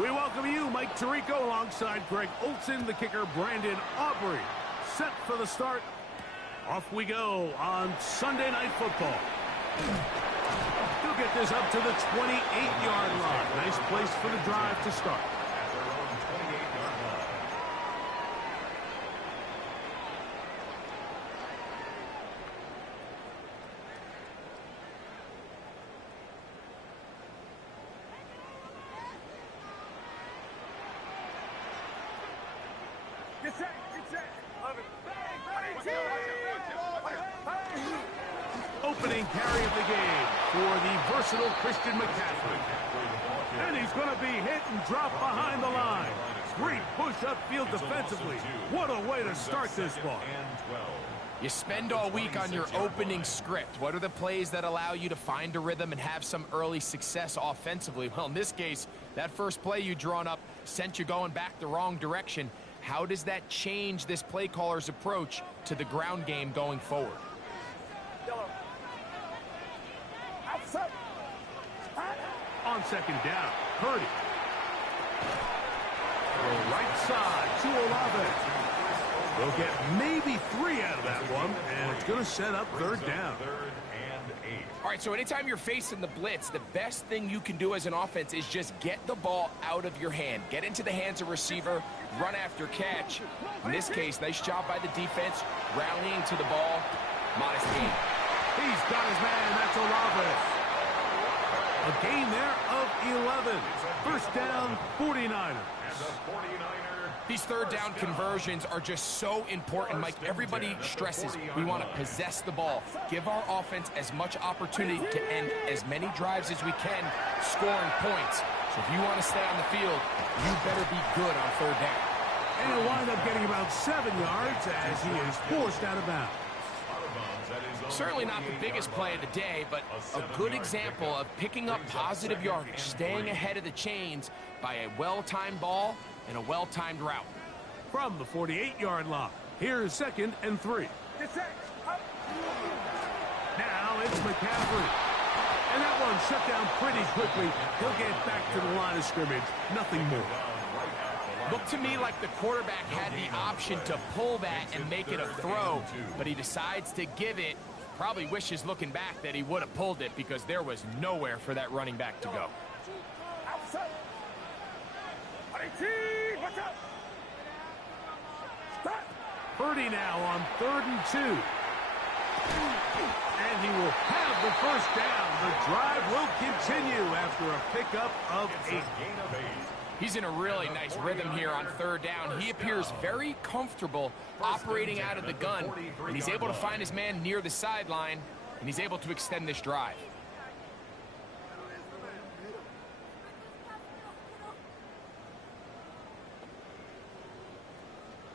We welcome you, Mike Tirico, alongside Greg Olson, the kicker, Brandon Aubrey. Set for the start. Off we go on Sunday Night Football. He'll get this up to the 28-yard line. Nice place for the drive to start. Opening carry of the game for the versatile Christian McCaffrey. And he's going to be hit and dropped behind the line. Great push upfield defensively. What a way to start this ball. You spend all week on your opening script. What are the plays that allow you to find a rhythm and have some early success offensively? Well, in this case, that first play you drawn up sent you going back the wrong direction. How does that change this play caller's approach to the ground game going forward? On second down, Purdy. The right side to Olave. They'll get maybe 3 out of that one, and it's going to set up third down. All right, so anytime you're facing the blitz, the best thing you can do as an offense is just get the ball out of your hand. Get into the hands of receiver, run after catch. In this case, nice job by the defense, rallying to the ball. Modest gain. He's got his man, that's Olave. A gain there of 11. First down, 49ers. These third down conversions are just so important, Mike. Everybody stresses we want to possess the ball, give our offense as much opportunity to end as many drives as we can, scoring points. So if you want to stay on the field, you better be good on third down. And he'll wind up getting about 7 yards as he is forced out of bounds. Certainly not the biggest play of the day, but a good example of picking up positive yardage, staying ahead of the chains by a well-timed ball and a well-timed route. From the 48-yard line, here's 2nd and 3. Now it's McCaffrey. And that one shut down pretty quickly. He'll get back to the line of scrimmage. Nothing more. Looked to me like the quarterback had the option to pull that and make it a throw, but he decides to give it. Probably wishes looking back that he would have pulled it because there was nowhere for that running back to go. Purdy now on 3rd and 2. And he will have the first down. The drive will continue after a pickup of 8. He's in a really nice rhythm here on third down. He appears very comfortable operating out of the gun, and he's able to find his man near the sideline, and he's able to extend this drive.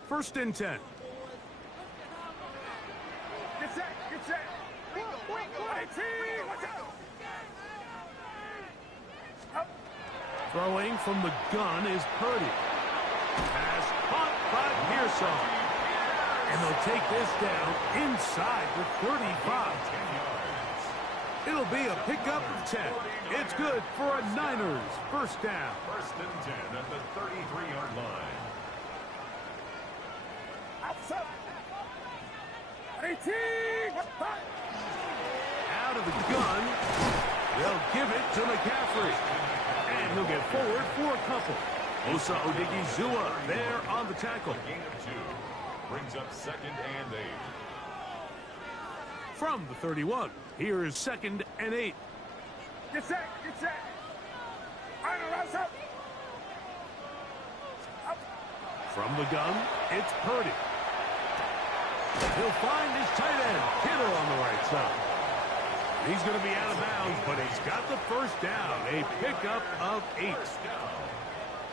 First and 10. Get set, get set. Throwing from the gun is Purdy. Pass caught by Pearson. And they'll take this down inside the 35. It'll be a pickup of 10. It's good for a Niners first down. First and 10 at the 33-yard line. Out of the gun. They'll give it to McCaffrey. And he'll get forward for a couple. Osa Odigizua there on the tackle. Gain of 2 brings up 2nd and 8. From the 31, here is 2nd and 8. Get set, get set. Up. From the gun, it's Purdy. He'll find his tight end, Kittle on the right side. He's going to be out of bounds, but he's got the first down. A pickup of 8.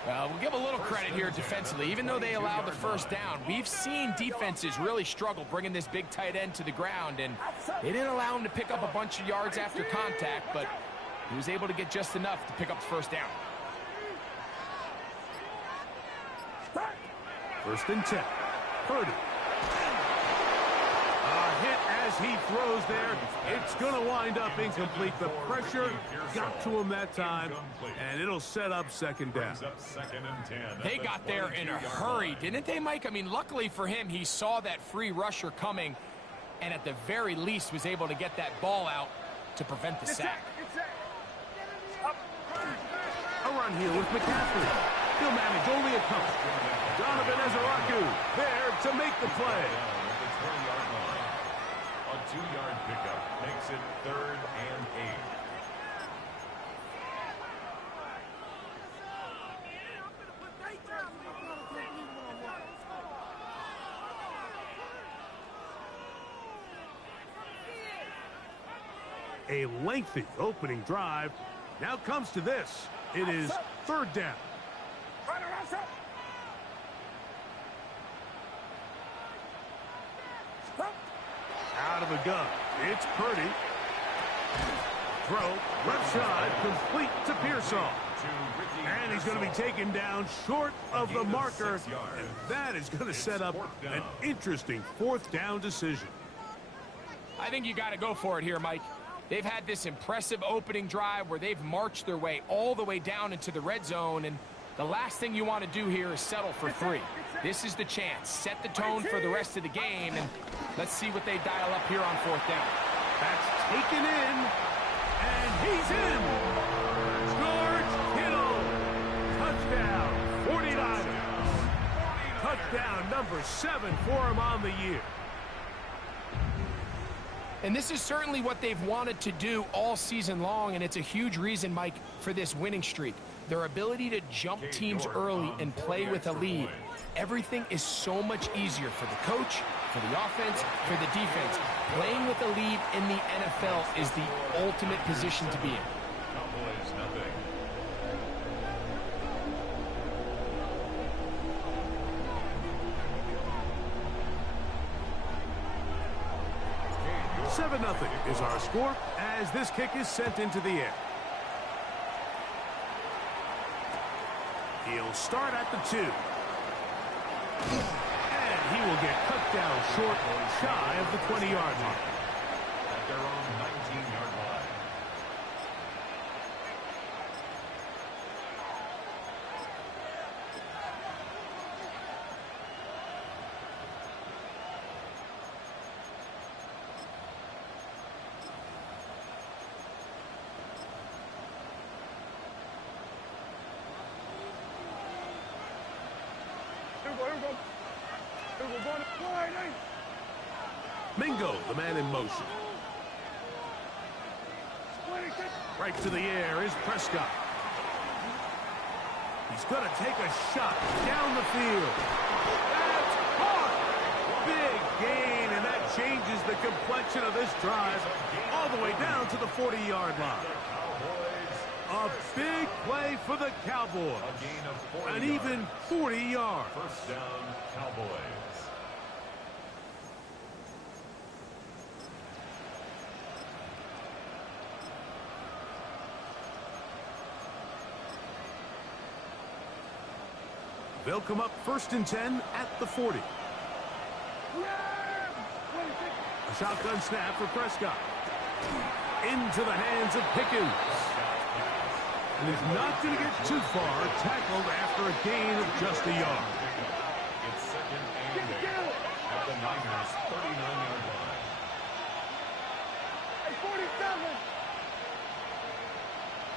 We'll give a little credit here defensively. Even though they allowed the first down, we've seen defenses really struggle bringing this big tight end to the ground, and they didn't allow him to pick up a bunch of yards after contact, but he was able to get just enough to pick up the first down. First and 10. Purdy. A hit as he throws there. It's going to wind up incomplete. The pressure got to him that time, and it'll set up second down. They got there in a hurry, didn't they, Mike? I mean, luckily for him, he saw that free rusher coming, and at the very least was able to get that ball out to prevent the sack. A run here with McCaffrey. He'll manage only a couple. Donovan Ezeraku there to make the play. A 2-yard pickup makes it 3rd and 8. A lengthy opening drive. Now comes to this. It is 3rd down. Out of the gun. It's Purdy. Throw. Left side. Complete to Pearsall. And he's going to be taken down short of the marker. And that is going to set up an interesting 4th down decision. I think you got to go for it here, Mike. They've had this impressive opening drive where they've marched their way all the way down into the red zone, and the last thing you want to do here is settle for 3. This is the chance. Set the tone for the rest of the game, and let's see what they dial up here on 4th down. That's taken in, and he's in. George Kittle. Touchdown, 49ers. Touchdown number 7 for him on the year. And this is certainly what they've wanted to do all season long, and it's a huge reason, Mike, for this winning streak. Their ability to jump teams early and play with a lead. Everything is so much easier for the coach, for the offense, for the defense. Playing with a lead in the NFL is the ultimate position to be in. Cowboys nothing. Seven 7-0 is our score as this kick is sent into the air. He'll start at the 2. And he will get cut down short, shy of the 20-yard line. At their own 19-yard line. Mingo, the man in motion. Right to the air is Prescott. He's going to take a shot down the field. That's caught. Big gain, and that changes the complexion of this drive all the way down to the 40-yard line. A big play for the Cowboys. A gain of 40 An even 40 yards. First down, Cowboys. They'll come up 1st and 10 at the 40. A shotgun snap for Prescott. Into the hands of Pickens. And he's not going to get too far, tackled after a gain of just a yard. It's 2nd and 8 at the Niners' 39-yard line. 47.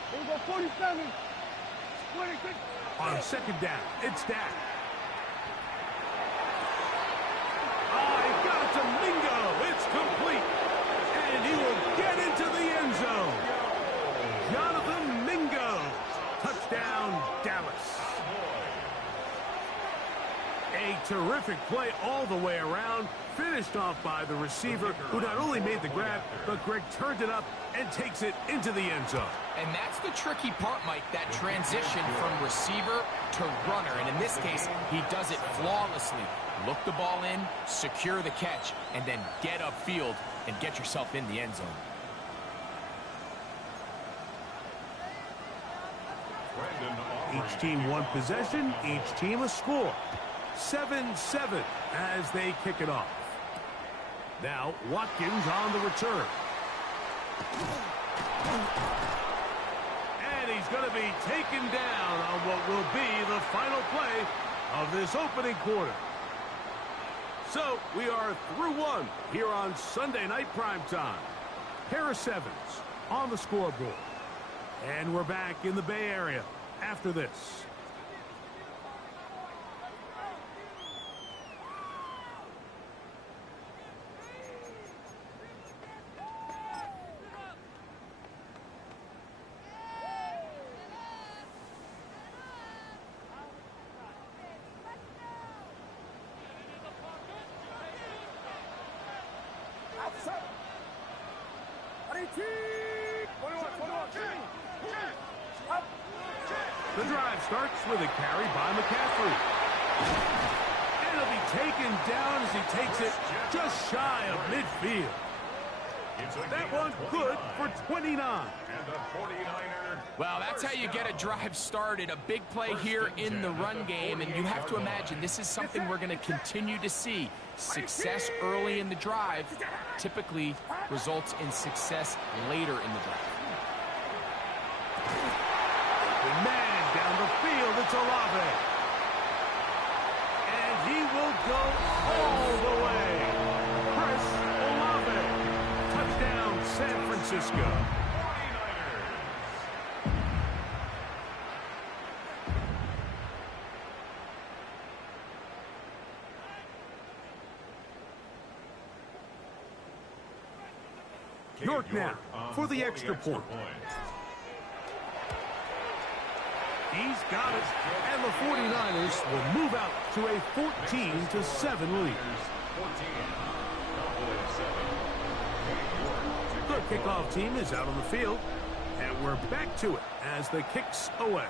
Here we go, 47. 26. On 2nd down, it's Dak. He got it to Mingo. It's complete. And he will get into the end zone. Jonathan Mingo. Touchdown, Dallas. A terrific play all the way around. Finished off by the receiver, who not only made the grab, but Greg turned it up and takes it into the end zone. And that's the tricky part, Mike, that transition from receiver to runner. And in this case, he does it flawlessly. Look the ball in, secure the catch, and then get upfield and get yourself in the end zone. Each team one possession, each team a score. 7-7 as they kick it off. Now Watkins on the return. And he's going to be taken down on what will be the final play of this opening quarter. So we are through one here on Sunday Night Primetime. Harris Evans on the scoreboard. And we're back in the Bay Area after this. The drive starts with a carry by McCaffrey. And it'll be taken down as he takes it just shy of midfield. That one good for 29. Well, that's how you get a drive started. A big play here in the run game, and you have to imagine this is something we're going to continue to see. Success early in the drive typically results in success later in the drive. Man down the field, it's Olave. And he will go all the way. Chris Olave. Touchdown, San Francisco. York now for the extra point. He's got it, and the 49ers will move out to a 14-7 lead. The kickoff team is out on the field, and we're back to it as the kick's away.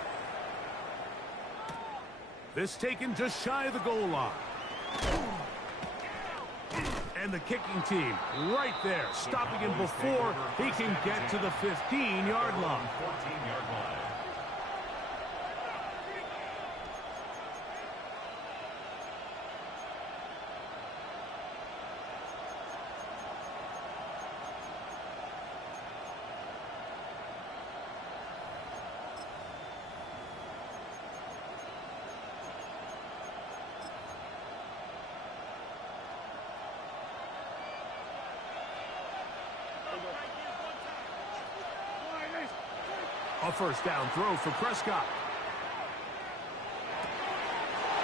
This taken just shy of the goal line. And the kicking team right there, stopping him before he can get to the 15-yard line. A first down throw for Prescott.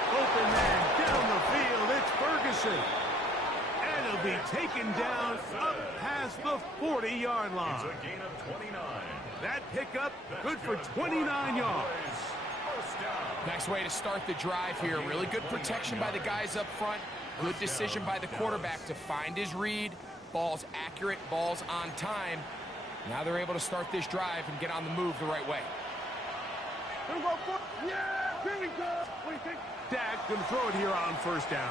Open man down the field. It's Ferguson. And he'll be taken down up past the 40-yard line. It's a gain of 29. That pickup good for 29 yards. Nice way to start the drive here. Really good protection by the guys up front. Good decision by the quarterback to find his read. Ball's accurate, ball's on time. Now they're able to start this drive and get on the move the right way. Yeah, here we go. What do you think? Dak going to throw it here on first down.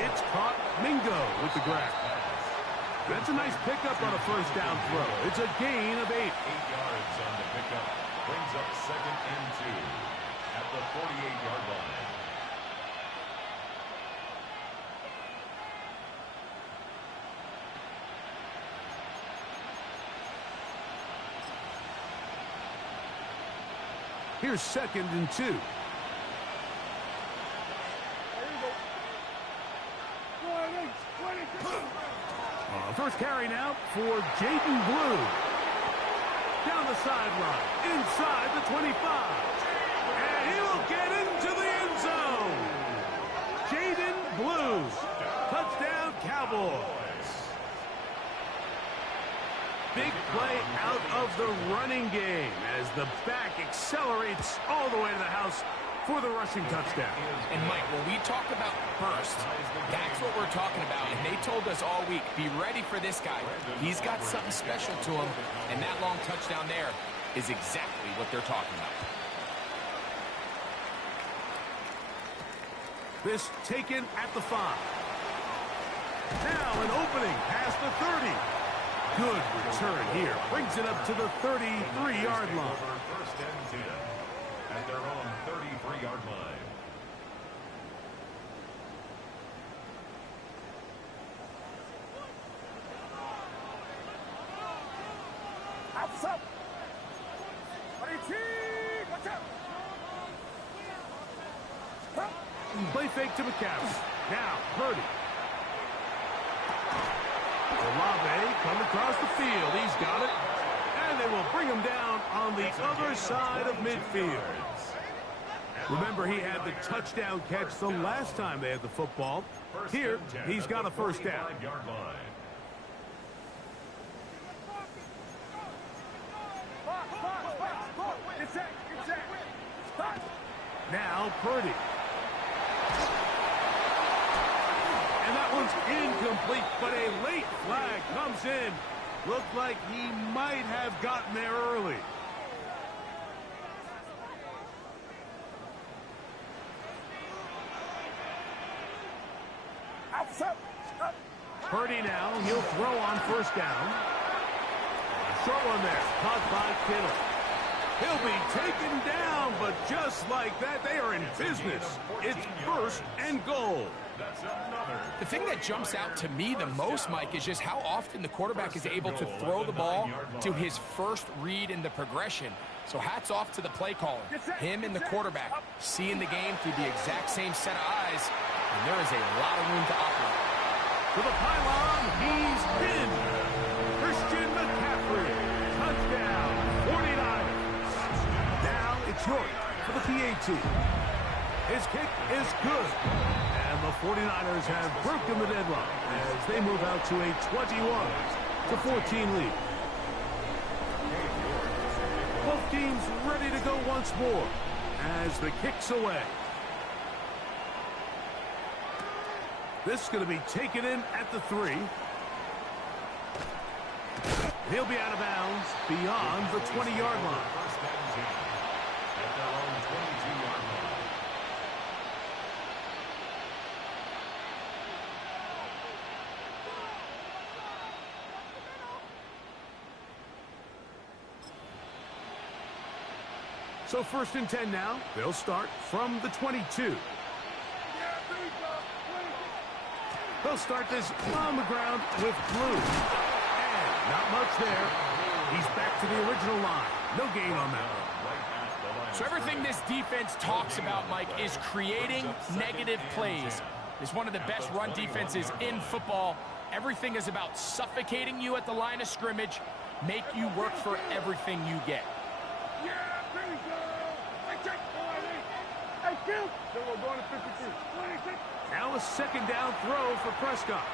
It's caught. Mingo with the grab. That's a nice pickup on a first down throw. It's a gain of 8. 8 yards on the pickup. Brings up 2nd and 2 at the 48-yard line. Here's 2nd and 2. First carry now for Jaden Blue. Down the sideline, inside the 25. And he will get into the end zone. Jaden Blue. Touchdown, Cowboys. Big play out of the running game as the back accelerates all the way to the house for the rushing touchdown. And Mike, when we talk about burst, that's what we're talking about. And they told us all week, be ready for this guy. He's got something special to him, and that long touchdown there is exactly what they're talking about. This taken at the 5. Now an opening past the 30. Good return here. Brings it up to the 33-yard line. First and 10 at their own 33-yard line. Play fake to McCaffrey. Now, Purdy. Olave come across the field. He's got it. And they will bring him down on the other side of midfield. Remember, he had the touchdown catch the last time they had the football. Here, he's got a first down. Now, Purdy. And that one's incomplete, but a late flag comes in. Looked like he might have gotten there early. Purdy now, he'll throw on first down. Short one there, caught by Kittle. He'll be taken down, but just like that, they are in business. It's first and goal. The thing that jumps out to me the most, Mike, is just how often the quarterback is able to throw the ball to his first read in the progression. So hats off to the play caller. Him and the quarterback seeing the game through the exact same set of eyes, and there is a lot of room to operate. To the pylon, he's in. Christian McCaffrey, touchdown, 49ers. Now it's York for the PAT. His kick is good. And the 49ers have broken the deadlock as they move out to a 21-14 lead. Both teams ready to go once more as the kick's away. This is going to be taken in at the 3. He'll be out of bounds beyond the 20-yard line. At their own 22-yard line. So first and 10 now. They'll start from the 22. They'll start this on the ground with Blue. And not much there. He's back to the original line. No gain on that one. So everything this defense talks about, Mike, is creating negative plays. It's one of the best run defenses in football. Everything is about suffocating you at the line of scrimmage, make you work for everything you get. Now a second down throw for Prescott.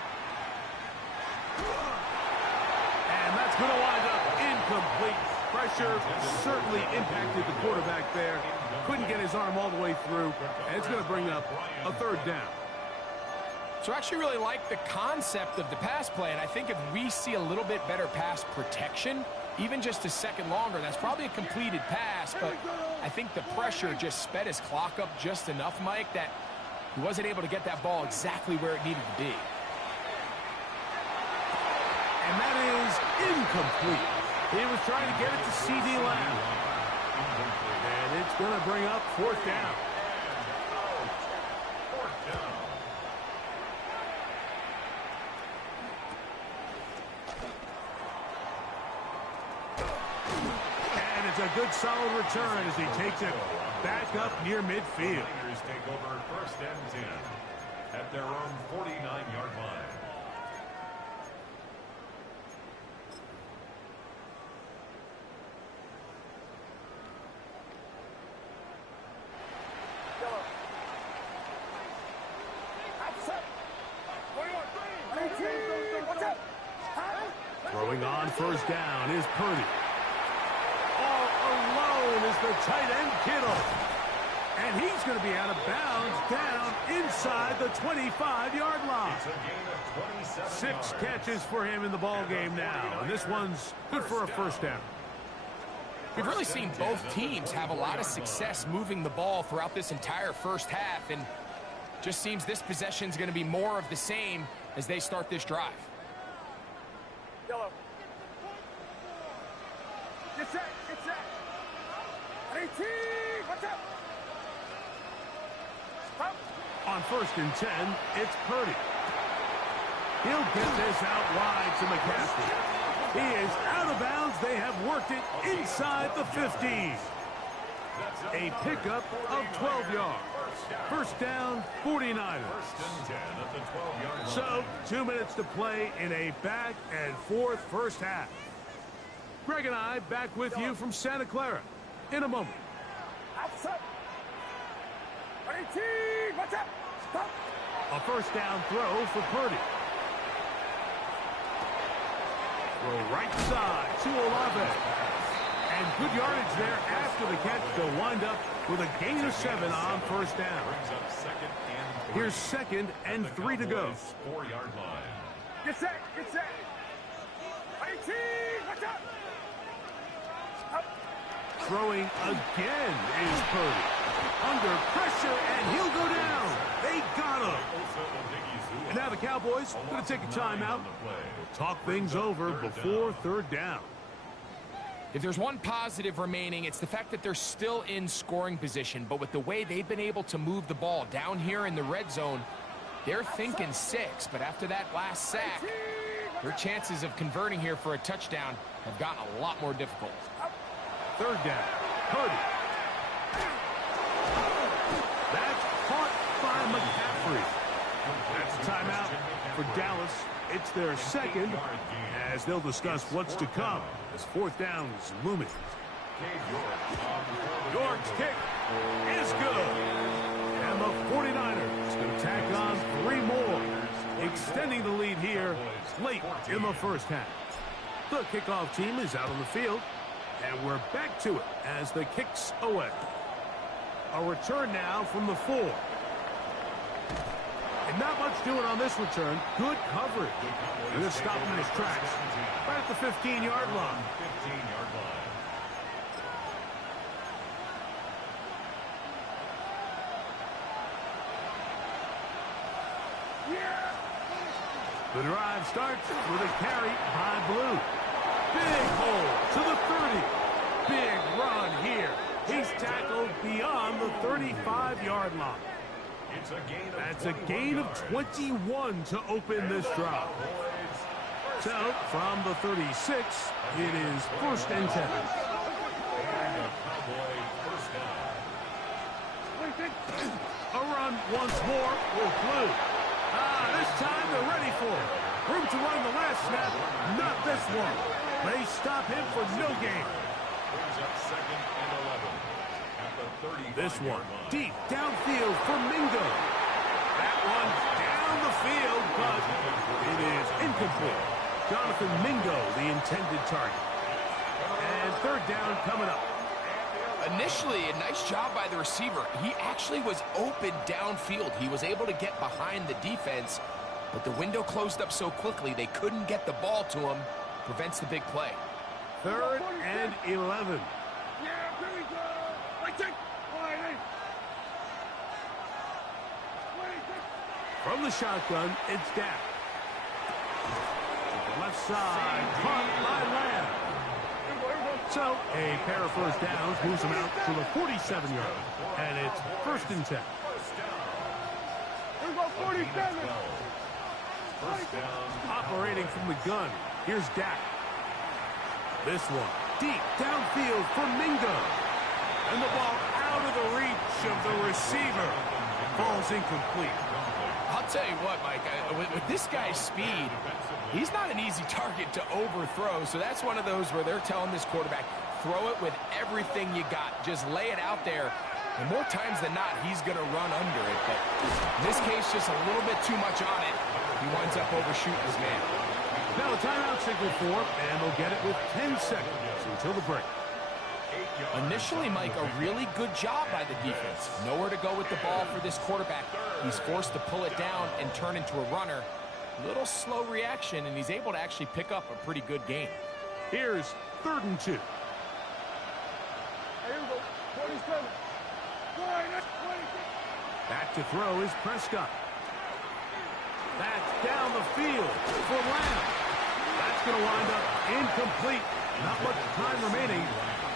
And that's going to wind up incomplete. Pressure certainly impacted the quarterback there. Couldn't get his arm all the way through. And it's going to bring up a third down. So I actually really like the concept of the pass play, and I think if we see a little bit better pass protection, even just a second longer, that's probably a completed pass, but I think the pressure just sped his clock up just enough, Mike, that he wasn't able to get that ball exactly where it needed to be. And that is incomplete. He was trying to get it to C.D. Lamb. And it's going to bring up fourth down. And it's a good solid return as he takes it back up near midfield. Take over first and 10 at their own 49-yard line. Throwing on first down is Purdy. All alone is the tight end Kittle. And he's going to be out of bounds down inside the 25-yard line. 6 catches for him in the ball game now. And this one's good for a first down. We've really seen both teams have a lot of success moving the ball throughout this entire first half, and just seems this possession is going to be more of the same as they start this drive. Yellow. Get set, get set. 18, what's up? On first and 10, it's Purdy. He'll get this out wide to McCaffrey. He is out of bounds. They have worked it inside the 15. A pickup of 12 yards. First down, 49ers. So, 2 minutes to play in a back and forth first half. Greg and I back with you from Santa Clara in a moment. Outside. 18. Watch out. Stop. A first down throw for Purdy. Throw right side to Olave. And good yardage there after the catch. They'll wind up with a gain of 7 on first down. Here's 2nd and 3 to go. 4-yard line. Get set. Get set. 18. Watch out. Stop. Throwing again is Purdy. Under pressure, and he'll go down. They got him. And now the Cowboys are going to take a timeout. Talk things over before third down. If there's one positive remaining, it's the fact that they're still in scoring position. But with the way they've been able to move the ball down here in the red zone, they're thinking 6. But after that last sack, their chances of converting here for a touchdown have gotten a lot more difficult. Third down. Purdy. That's caught by McCaffrey. That's a timeout for Dallas. It's their 2nd, as they'll discuss what's to come as fourth down is looming. York's kick is good. And the 49ers going to tack on 3 more, extending the lead here late in the first half. The kickoff team is out on the field, and we're back to it as the kick's away. A return now from the 4. And not much doing on this return. Good coverage. They're going to stop him in his tracks right at the 15-yard line. 15-yard line. The drive starts with a carry by Blue. Big hole to the 30. Big run here. He's tackled beyond the 35-yard line. That's a gain of 21 to open this drive. So, from the 36, it is 1st and 10. A run once more with Blue. This time they're ready for it. Room to run the last snap, not this one. They stop him for no gain. This one, deep downfield for Mingo. That one down the field, but it is incomplete. Jonathan Mingo, the intended target. And third down coming up. Initially, a nice job by the receiver. He actually was open downfield. He was able to get behind the defense, but the window closed up so quickly they couldn't get the ball to him. Prevents the big play. 3rd and 11. Yeah, here we go. Right there. From the shotgun, it's Dak. To the left side, caught by Lamb. So, a pair of first downs moves him out to the 47-yard. And it's 1st and 10. Here we go, 47. Operating from the gun, here's Dak. This one, deep downfield for Mingo. And the ball out of the reach of the receiver. Ball's incomplete. I'll tell you what, Mike, with this guy's speed, he's not an easy target to overthrow. So that's one of those where they're telling this quarterback, throw it with everything you got. Just lay it out there. And more times than not, he's going to run under it. But in this case, just a little bit too much on it. He winds up overshooting his man. Now a timeout signal for, and they'll get it with 10 seconds until the break. Initially, Mike, a really good job by the defense. Nowhere to go with the ball for this quarterback. He's forced to pull it down and turn into a runner. Little slow reaction, and he's able to actually pick up a pretty good gain. Here's 3rd and 2. Here we go, 47. Back to throw is Prescott. That's down the field for Lamb. That's going to wind up incomplete. Not much time remaining.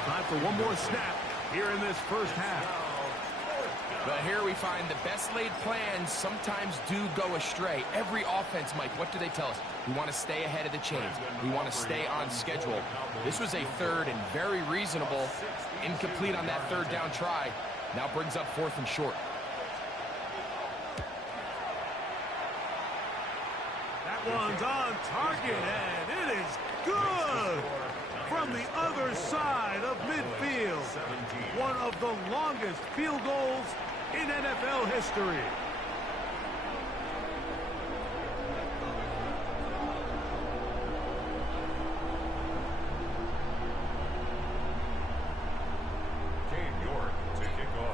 Time for one more snap here in this first half. But here we find the best laid plans sometimes do go astray. Every offense, Mike, what do they tell us? We want to stay ahead of the chains. We want to stay on schedule. This was a third and very reasonable. Incomplete on that third down try. Now brings up 4th and short. That one's on target, and it is good from the other side of midfield. One of the longest field goals in NFL history.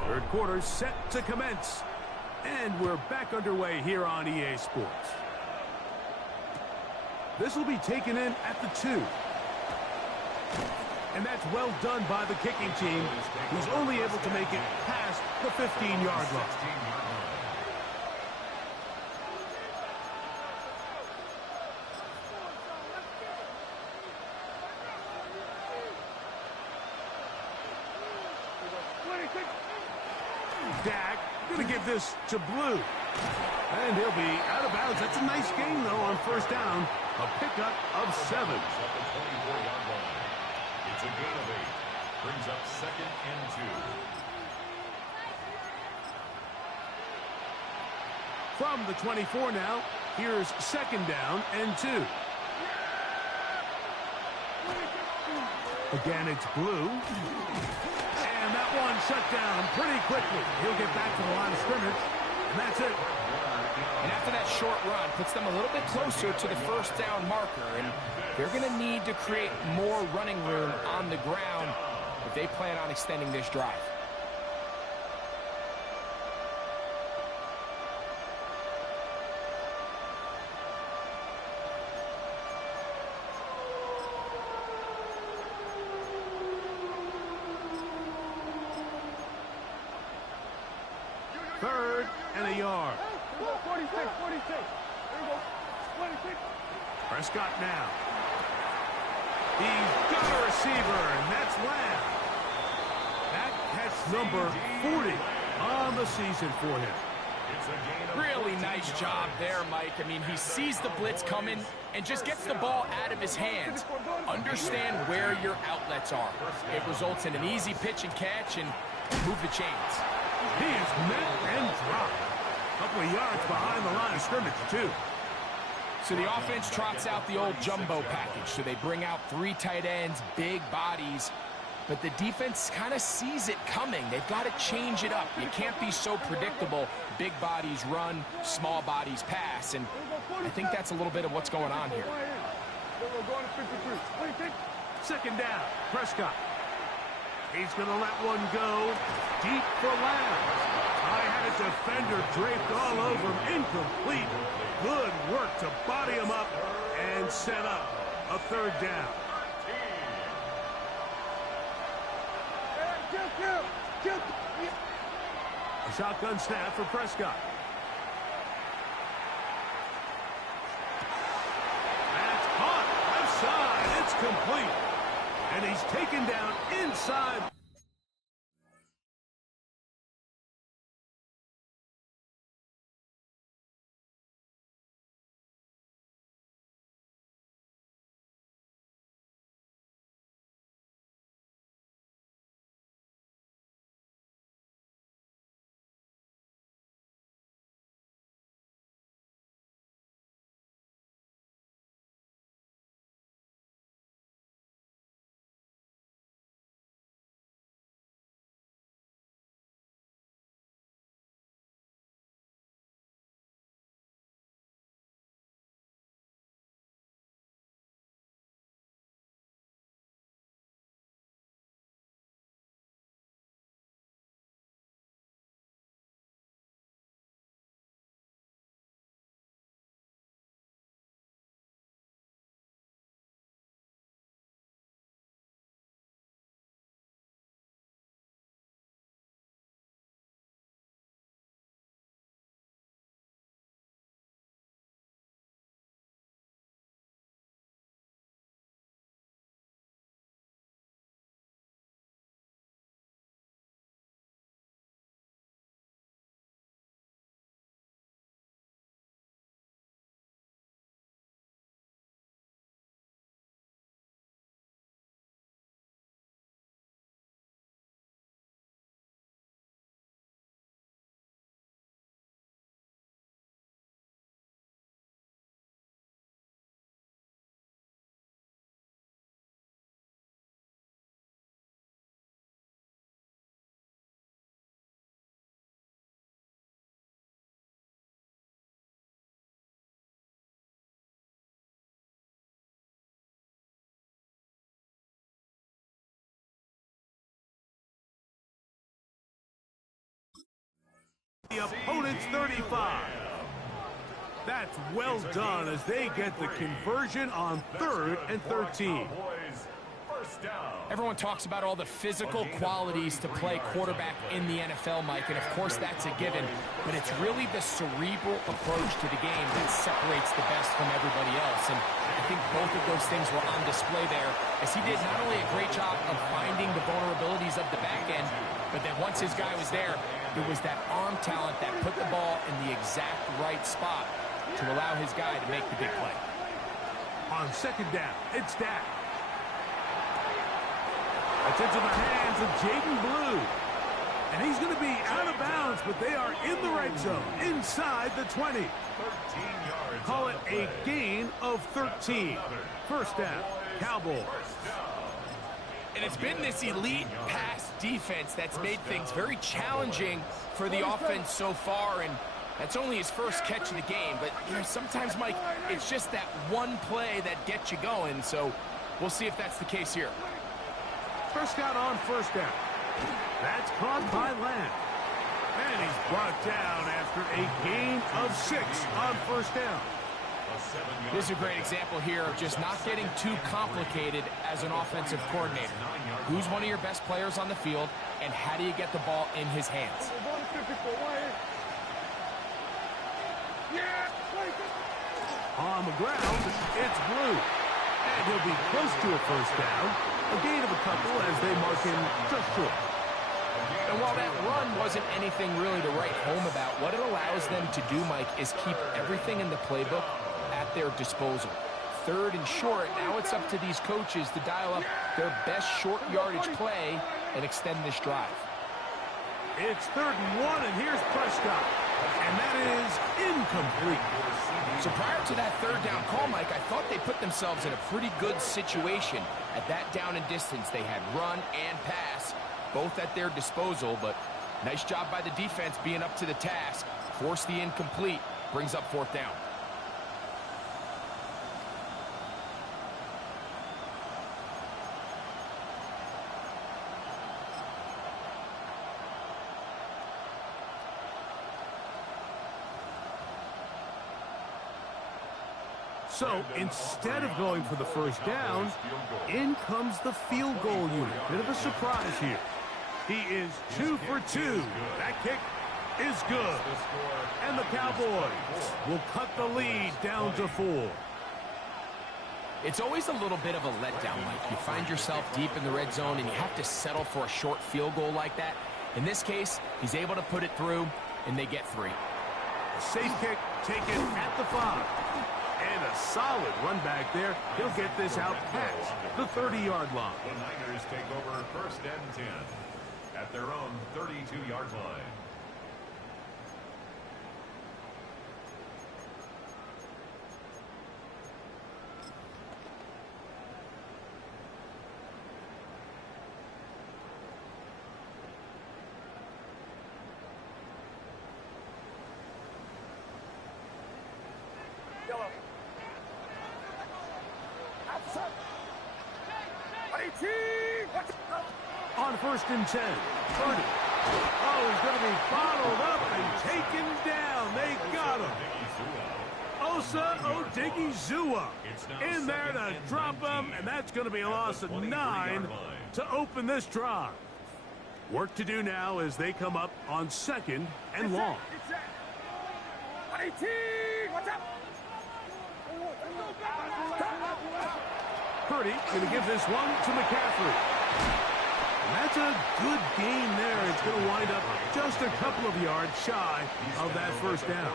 Third quarter set to commence. And we're back underway here on EA Sports. This will be taken in at the 2. And that's well done by the kicking team, who's only able to make it past the 15-yard line. Dak going to give this to Blue. And he'll be out of bounds. That's a nice gain, though, on first down. A pickup of 7. It's a gain of 8. Brings up 2nd and 2. From the 24 now, here's 2nd down and 2. Again, it's Blue. And that one shut down pretty quickly. He'll get back to the line of scrimmage, and that's it. And after that short run, puts them a little bit closer to the first down marker. And they're going to need to create more running room on the ground if they plan on extending this drive. Third and a yard. 46, 46. There you go. 26. Prescott now. He's got a receiver, and that's Lamb. That catch number 40 on the season for him. Really nice job there, Mike. I mean, he sees the blitz coming and just gets the ball out of his hands. Understand where your outlets are. It results in an easy pitch and catch and move the chains. He is met and dropped. A couple of yards behind the line of scrimmage, too. So the offense trots out the old jumbo package. So they bring out 3 tight ends, big bodies. But the defense kind of sees it coming. They've got to change it up. You can't be so predictable. Big bodies run, small bodies pass. And I think that's a little bit of what's going on here. 2nd down, Prescott. He's going to let one go deep for Lamb. I had a defender draped all over him. Incomplete. Good work to body him up and set up a 3rd down. A shotgun snap for Prescott. That's caught. Left side. It's complete. And he's taken down inside. the opponent's 35. That's well done as they get the conversion on 3rd and 13. Everyone talks about all the physical qualities to play quarterback in the NFL, Mike, and of course that's a given, but it's really the cerebral approach to the game that separates the best from everybody else, and I think both of those things were on display there, as he did not only a great job of finding the vulnerabilities of the back end, but then once his guy was there, it was that arm talent that put the ball in the exact right spot to allow his guy to make the big play. On 2nd down, it's Dak. It's into the hands of Jaden Blue. And he's going to be out of bounds, but they are in the red zone, inside the 20. Call it a gain of 13. 1st down, Cowboys. And it's been this elite pass defense that's made things very challenging for the offense so far, and that's only his first catch of the game. But, you know, sometimes, Mike, it's just that one play that gets you going, so we'll see if that's the case here. Prescott on 1st down. That's caught by Lamb. And he's brought down after a gain of 6 on 1st down. This is a great example here of just not getting too complicated as an offensive coordinator. Who's one of your best players on the field, and how do you get the ball in his hands? On the ground, it's Blue. And he'll be close to a 1st down. A gain of a couple as they mark him just short. And while that run wasn't anything really to write home about, what it allows them to do, Mike, is keep everything in the playbook at their disposal. 3rd and short, now it's up to these coaches to dial up their best short yardage play and extend this drive. It's 3rd and 1, and here's Prescott. And that is incomplete. So prior to that 3rd down call, Mike, I thought they put themselves in a pretty good situation. At that down and distance, they had run and pass, both at their disposal, but nice job by the defense being up to the task. Force the incomplete, brings up 4th down. So instead of going for the 1st down, in comes the field goal unit. Bit of a surprise here. He is 2 for 2. That kick is good. And the Cowboys will cut the lead down to 4. It's always a little bit of a letdown, Mike. You find yourself deep in the red zone and you have to settle for a short field goal like that. In this case, he's able to put it through, and they get 3. A safe kick taken at the 5. And a solid run back there. He'll get this out past the 30-yard line. The Niners take over 1st and 10 at their own 32-yard line. On 1st and 10, Purdy. Oh, he's going to be bottled up and taken down. They got him. Osa Odigizua in there to drop him, and that's going to be a loss of 9 to open this drive. Work to do now as they come up on 2nd and long. Purdy going to give this one to McCaffrey. And that's a good gain there. It's going to wind up just a couple of yards shy of that 1st down.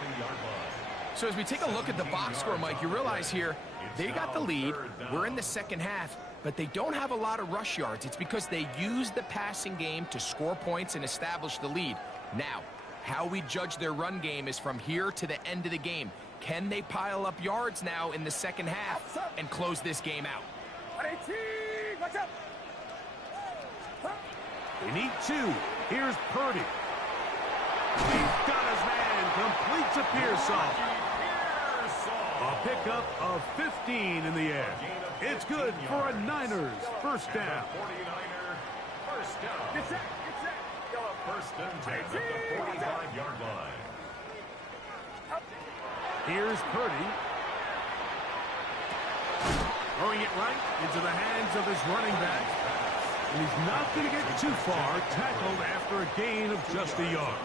So as we take a look at the box score, Mike, you realize here they got the lead. We're in the 2nd half, but they don't have a lot of rush yards. It's because they use the passing game to score points and establish the lead. Now, how we judge their run game is from here to the end of the game. Can they pile up yards now in the 2nd half and close this game out? They need 2. Here's Purdy. He's got his man. Completes a Pearsall. A pickup of 15 in the air. It's good for a Niners 1st down. First and 10 at the 45-yard line. Here's Purdy. Throwing it right into the hands of his running back. And he's not going to get too far, tackled after a gain of just a yard.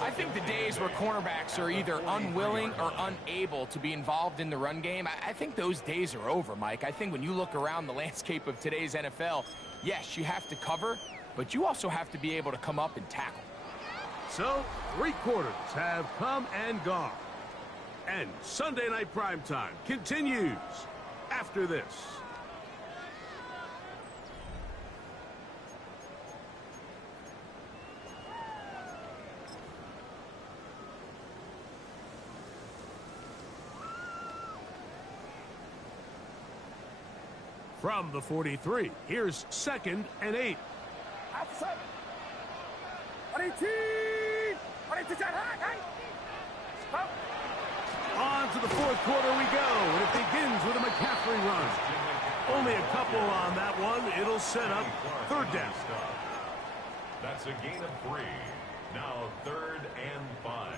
I think the days where cornerbacks are either unwilling or unable to be involved in the run game, I think those days are over, Mike. I think when you look around the landscape of today's NFL, yes, you have to cover, but you also have to be able to come up and tackle. So, 3 quarters have come and gone. And Sunday Night Primetime continues after this. From the 43, here's 2nd and 8. Outside. 18. 22. Stop. On to the 4th quarter we go, and it begins with a McCaffrey run. Only a couple on that one. It'll set up 3rd down. That's a gain of 3. Now 3rd and 5.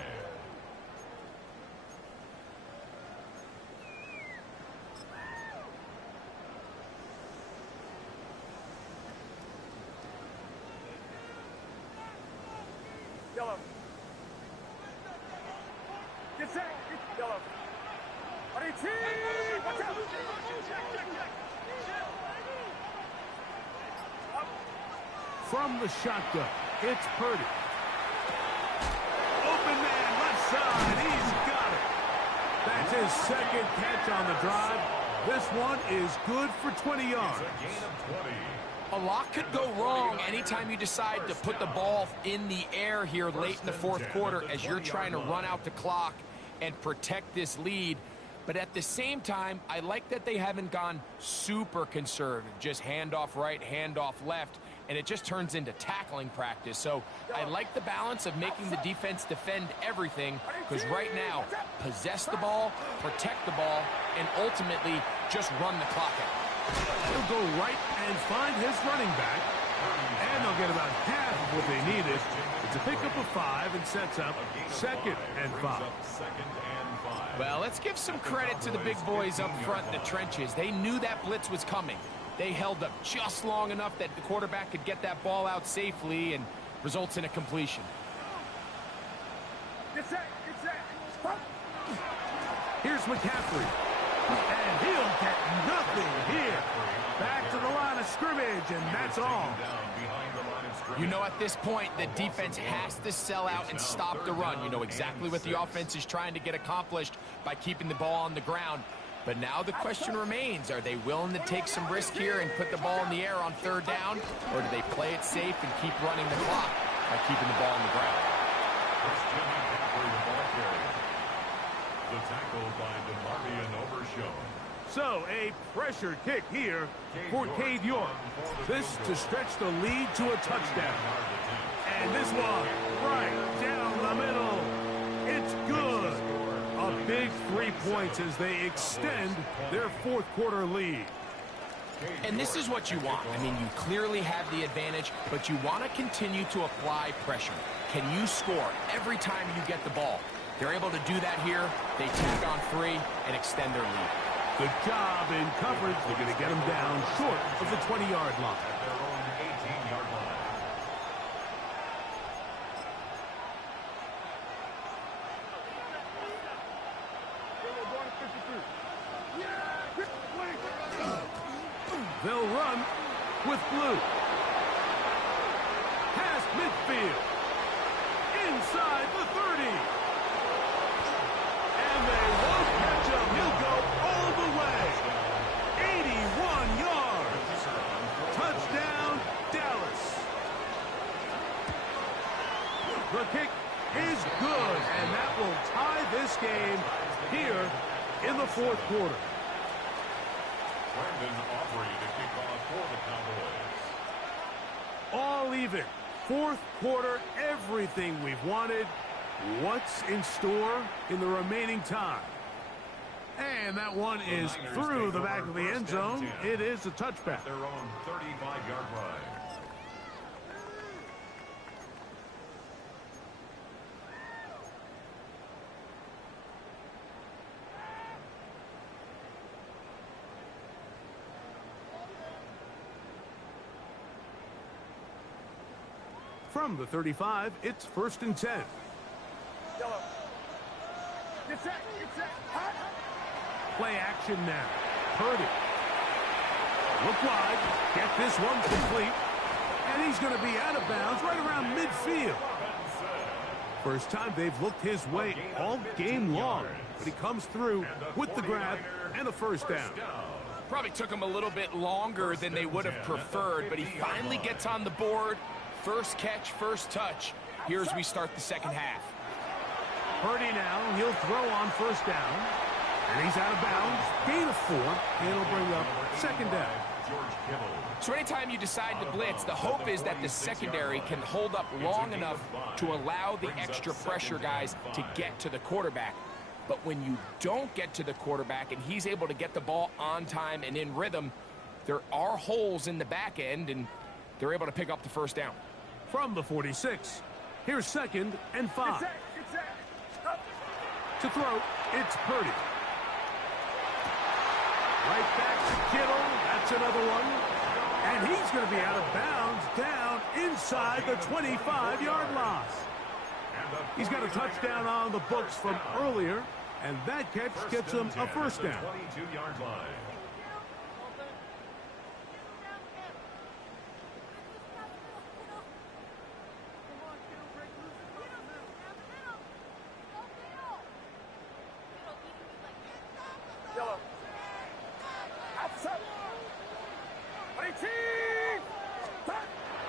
Yellow. Get set. Yellow. 18. Watch out. From the shotgun, it's Purdy. Open man, left side. He's got it. That's his 2nd catch on the drive. This one is good for 20 yards. It's a gain of 20. A lot could go wrong anytime you decide to put the ball in the air here late in the 4th quarter as you're trying to run out the clock and protect this lead. But at the same time, I like that they haven't gone super conservative, just handoff right, handoff left, and it just turns into tackling practice. So I like the balance of making the defense defend everything, because right now, possess the ball, protect the ball, and ultimately just run the clock out. He'll go right and find his running back, and they'll get about half of what they needed. It's a pickup of 5 and sets up 2nd and 5. Well, let's give some credit to the big boys up front in the trenches. They knew that blitz was coming. They held up just long enough that the quarterback could get that ball out safely and results in a completion. Get set. Get set. Stop. Here's McCaffrey. And he'll get nothing here. Back to the line of scrimmage, and that's all. You know, at this point, the defense has to sell out and stop the run. You know exactly what the offense is trying to get accomplished by keeping the ball on the ground. But now the question remains, are they willing to take some risk here and put the ball in the air on 3rd down? Or do they play it safe and keep running the clock by keeping the ball on the ground? The tackle by DeMarvion Overshown. So, a pressure kick here for Cade York. This to stretch the lead to a touchdown. And this one right down the middle. It's good. A big 3 points as they extend their 4th quarter lead. And this is what you want. I mean, you clearly have the advantage, but you want to continue to apply pressure. Can you score every time you get the ball? They're able to do that here. They tack on 3 and extend their lead. Good job in coverage. They're going to get them down short of the 20-yard line. At their own 18-yard line. They'll run with blue. Past midfield. Inside the 30. And they won't catch him. He'll go all the way. 81 yards. Touchdown, Dallas. The kick is good, and that will tie this game here in the 4th quarter. Brandon Aubrey to kick off for the Cowboys. All even. 4th quarter, everything we've wanted. What's in store in the remaining time? And that one is through the back of the end zone. It is a touchback. Their own 35-yard line. From the 35, it's 1st and 10. Yellow. Get set. Get set. Hot. Play action now. Purdy. Look wide. Get this one complete. And he's going to be out of bounds right around midfield. First time they've looked his way all game long. But he comes through with the grab and a first down. Probably took him a little bit longer than they would have preferred, but he finally gets on the board. First catch, first touch. Here as we start the second half. Purdy now, he'll throw on first down. And he's out of bounds. Gain of 4, and it'll bring up second down. So anytime you decide to blitz, the hope is that the secondary can hold up long enough to allow the extra pressure guys to get to the quarterback. But when you don't get to the quarterback and he's able to get the ball on time and in rhythm, there are holes in the back end, and they're able to pick up the first down. From the 46, here's 2nd and 5. To throw, it's Purdy. Right back to Kittle. That's another one. And he's going to be out of bounds down inside the 25-yard line. He's got a touchdown on the books from earlier, and that catch gets him a first down. 22-yard line. Yellow. Outside. 18.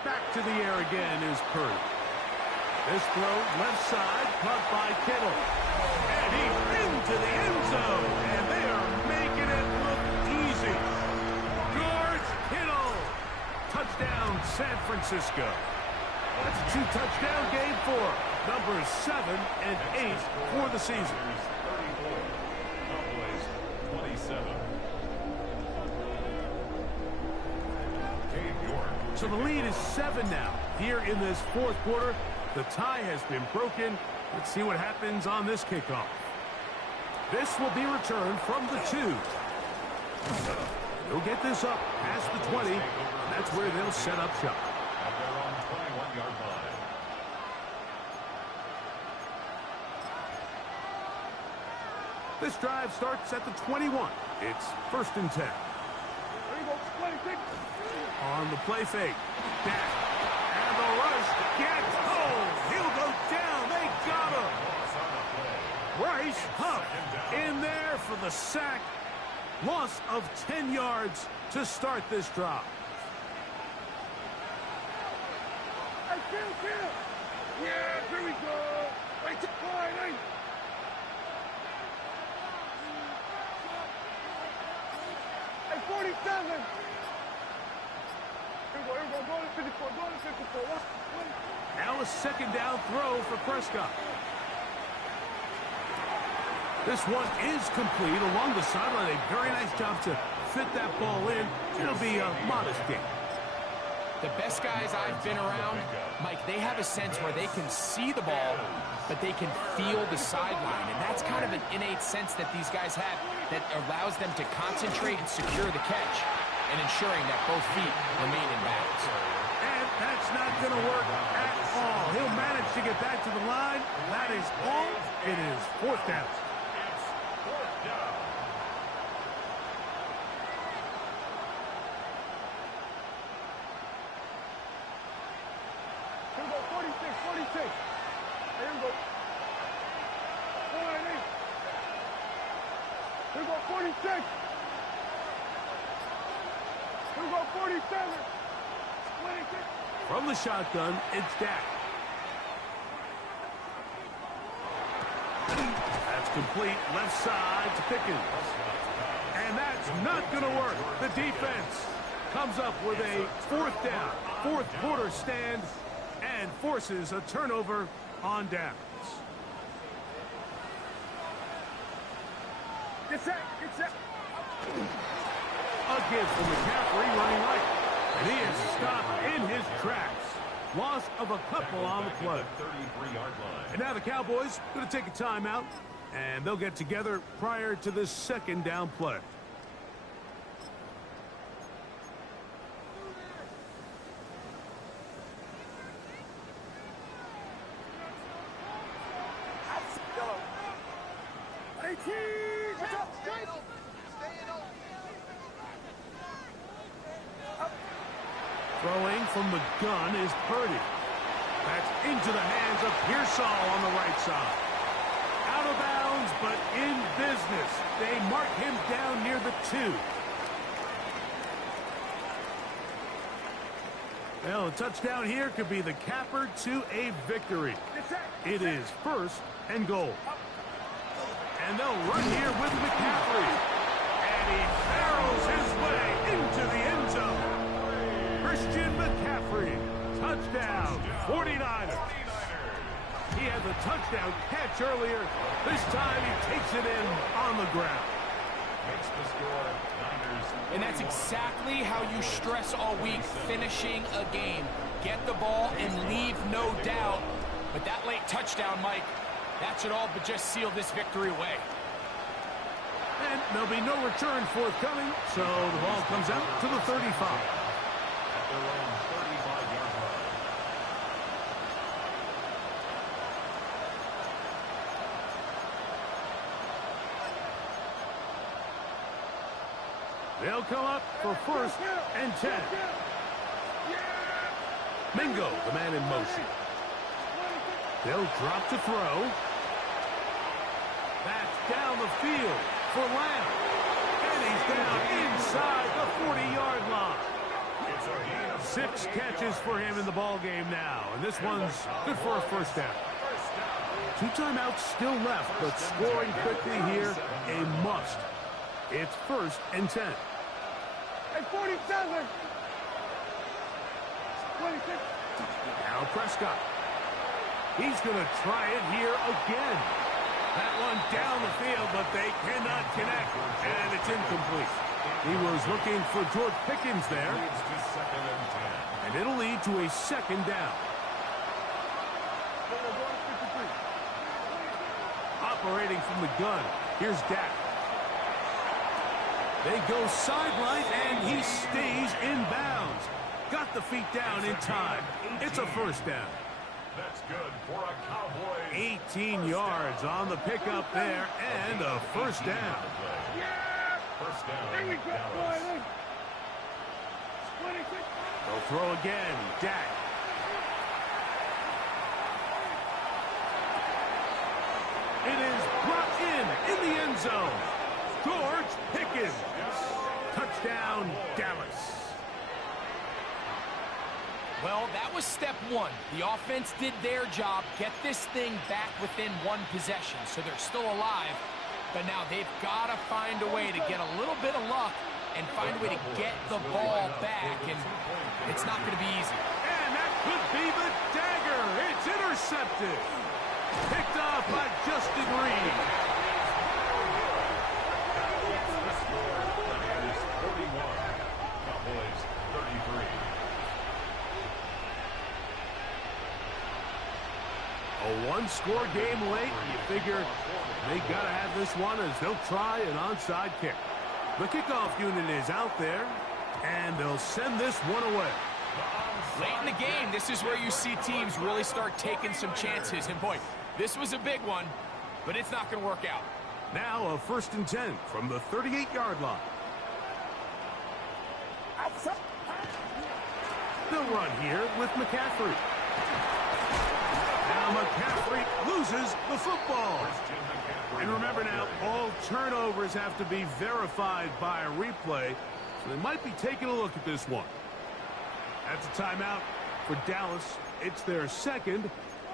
Back to the air again is Purdy. This throw left side, caught by Kittle. And he's into the end zone. And they are making it look easy. George Kittle. Touchdown, San Francisco. That's a 2-touchdown game for numbers 7 and 8 for the season. 34. Cowboys 27. So the lead is 7 now. Here in this 4th quarter, the tie has been broken. Let's see what happens on this kickoff. This will be returned from the 2. They'll get this up past the 20. And that's where they'll set up shop. At their own 21-yard line. This drive starts at the 21. It's 1st and 10. There you go. 26. On the play fake. Back. And the rush gets home. He'll go down. They got him. Bryce Huff in there for the sack. Loss of 10 yards to start this drive. Hey, kill. Yeah, here we go. Wait, hey. Hey, 47. Here we go. Go to 54. Go to 54. Now a second down throw for Prescott. This one is complete along the sideline. A very nice job to fit that ball in. It'll be a modest gain. The best guys I've been around, Mike, they have a sense where they can see the ball, but they can feel the sideline. And that's kind of an innate sense that these guys have that allows them to concentrate and secure the catch and ensuring that both feet remain in bounds. And that's not going to work at all. He'll manage to get back to the line. That is all. It is 4th down. Here we go. 46. Here we go. 48. Here we go. 46. Here we go. 47. 26. From the shotgun, it's Dak. That's complete left side to Pickens. And that's not going to work. The defense comes up with a 4th down, 4th quarter stand, and forces a turnover on downs. Get set. A give from McCaffrey running right. And he is stopped in his tracks. Loss of a couple on the play. 33-yard line. And now the Cowboys going to take a timeout, and they'll get together prior to this second down play. 18! What's up? Throwing from the gun is Purdy. That's into the hands of Pearsall on the right side. Out of bounds, but in business. They mark him down near the 2. Well, a touchdown here could be the capper to a victory. It is 1st and goal. And they'll run here with McCaffrey. And he barrels his way into the end zone. Christian McCaffrey, touchdown, 49ers. He had the touchdown catch earlier. This time he takes it in on the ground. Makes the score, Niners. And that's exactly how you stress all week, finishing a game. Get the ball and leave no doubt. But that late touchdown, Mike, that should all but just seal this victory away. And there'll be no return forthcoming, so the ball comes out to the 35. At their own 35-yard line. They'll come up for 1st and 10. Mingo, the man in motion. They'll drop to throw. That's down the field for Lamb. And he's down inside the 40-yard line. 6 catches for him in the ball game now. And this one's good for a 1st down. 2 timeouts still left, but scoring quickly here, a must. It's 1st and 10. Hey, 47! 26! Now Prescott. He's going to try it here again. That one down the field, but they cannot connect, and it's incomplete. He was looking for George Pickens there, Leads to 2nd and 10. and it'll lead to a 2nd down. Operating from the gun, here's Dak. They go sideline, and he stays in bounds. Got the feet down in time. It's a 1st down. That's good for a Cowboys. 18 yards on the pickup there, and a 1st down. First down, There we go, Dallas. boy. 26! They'll throw again. Dak. It is brought in the end zone. George Pickens. Touchdown, Dallas. Well, that was step 1. The offense did their job, get this thing back within 1 possession, so they're still alive. But now they've got to find a way to get a little bit of luck and find a way to get the ball back, and it's not going to be easy. And that could be the dagger. It's intercepted. Picked off by Justin Reed. The score, Niners 41, Cowboys 33. A 1-score game late. You figure they got to have this one as they'll try an onside kick. The kickoff unit is out there, and they'll send this one away. Late in the game, this is where you see teams really start taking some chances. And boy, this was a big one, but it's not going to work out. Now a 1st and 10 from the 38-yard line. They'll run here with McCaffrey. Now McCaffrey loses the football. And remember now, all turnovers have to be verified by a replay, so they might be taking a look at this one. That's a timeout for Dallas. It's their 2nd,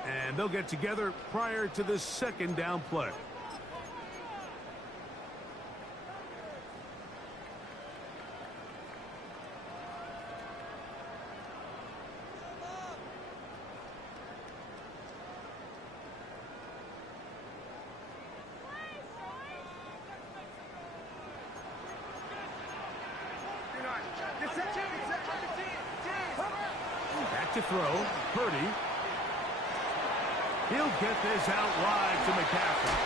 and they'll get together prior to this 2nd down play. Back to throw. Purdy. He'll get this out wide to McCaffrey.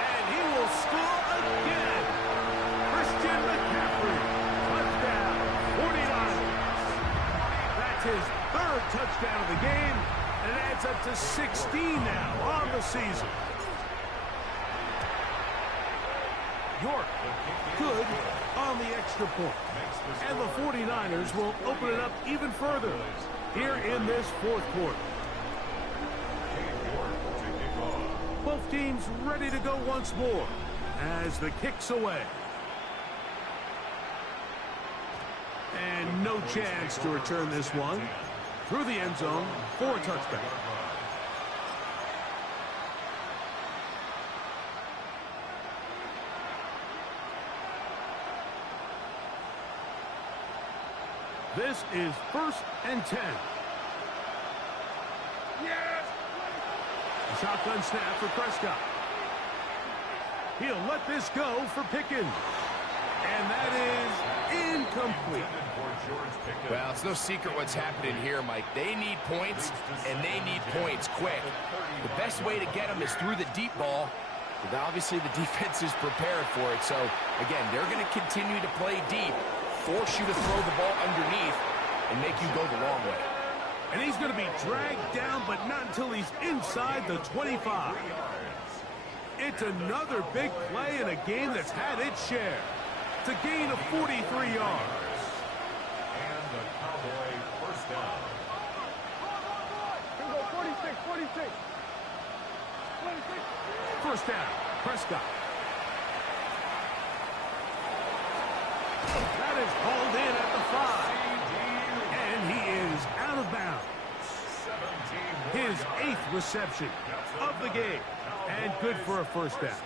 And he will score again. Christian McCaffrey. Touchdown. 49. That's his 3rd touchdown of the game. And it adds up to 16 now on the season. York, good on the extra point. And the 49ers will open it up even further here in this fourth quarter. Both teams ready to go once more as the kick's away. And no chance to return this one through the end zone for a touchback. This is 1st and 10. Yes! A shotgun snap for Prescott. He'll let this go for Pickens. And that is incomplete. Well, it's no secret what's happening here, Mike. They need points, and they need points quick. The best way to get them is through the deep ball. But obviously, the defense is prepared for it. So, again, they're going to continue to play deep, force you to throw the ball underneath, and make you go the long way. And he's going to be dragged down, but not until he's inside the 25. It's another big play in a game that's had its share. It's a gain of 43 yards. And the Cowboy first down. Here we go, 46, 46. 26. First down, Prescott. That is hauled in at the 5. And he is out of bounds. His 8th reception of the game. And good for a first down.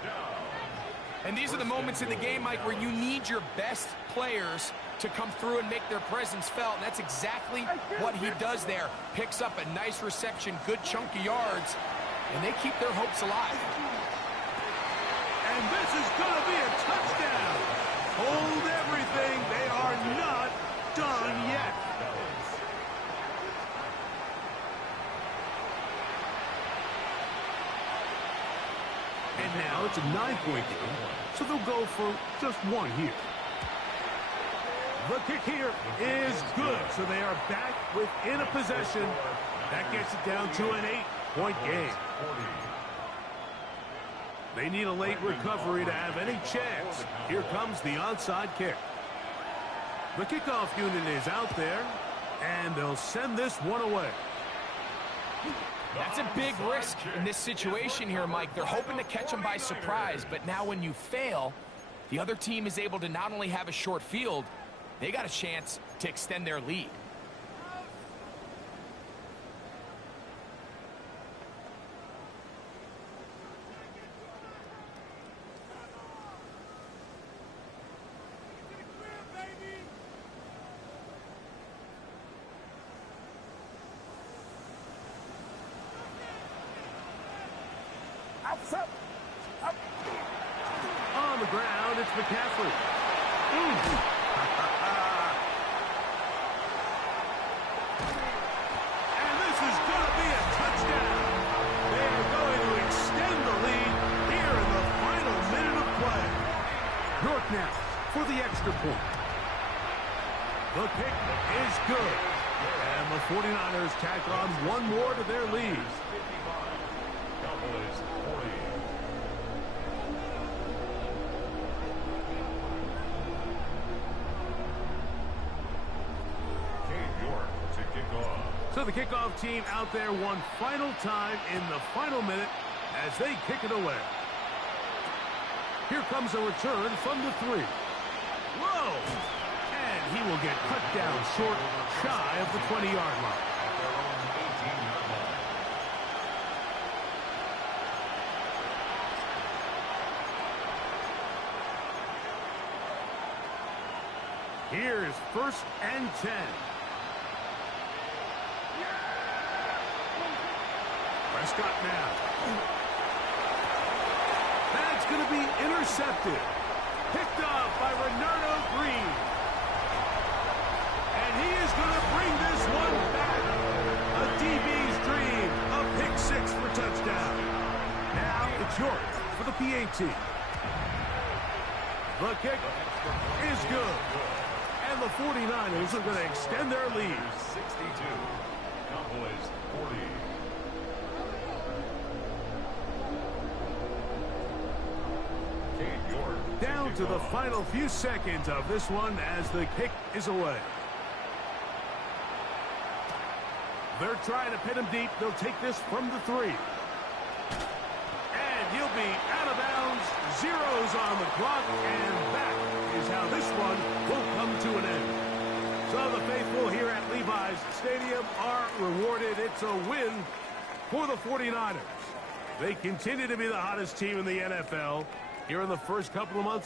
And these are the moments in the game, Mike, where you need your best players to come through and make their presence felt. And that's exactly what he does there. Picks up a nice reception, good chunk of yards, and they keep their hopes alive. And this is going to be a touchdown. Hold everything. They are not done yet. And now it's a 9-point game, so they'll go for just one here. The kick here is good, so they are back within a possession. That gets it down to an 8-point game. They need a late recovery to have any chance. Here comes the onside kick. The kickoff unit is out there, and they'll send this one away. That's a big risk in this situation here, Mike. They're hoping to catch them by surprise, but now when you fail, the other team is able to not only have a short field, they got a chance to extend their lead. On the ground, it's McCaffrey. And this is going to be a touchdown. They are going to extend the lead here in the final minute of play. York now for the extra point. The kick is good. And the 49ers tack on one more to their lead. Cowboys 40. York to kick off. So the kickoff team out there one final time in the final minute as they kick it away. Here comes a return from the 3. Whoa! And he will get cut down short, shy of the 20-yard line. Here's 1st and 10. Prescott now. That's going to be intercepted. Picked up by Renardo Green. And he is going to bring this one back. A DB's dream. A pick 6 for touchdown. Now it's York for the PAT. The kick is good. And the 49ers are going to extend their lead. 62. Cowboys 40. Down to the final few seconds of this one as the kick is away. They're trying to pin him deep. They'll take this from the 3. And he'll be out of bounds. Zeros on the clock. And that is how this one will come to an end. So the faithful here at Levi's Stadium are rewarded. It's a win for the 49ers. They continue to be the hottest team in the NFL here in the first couple of months.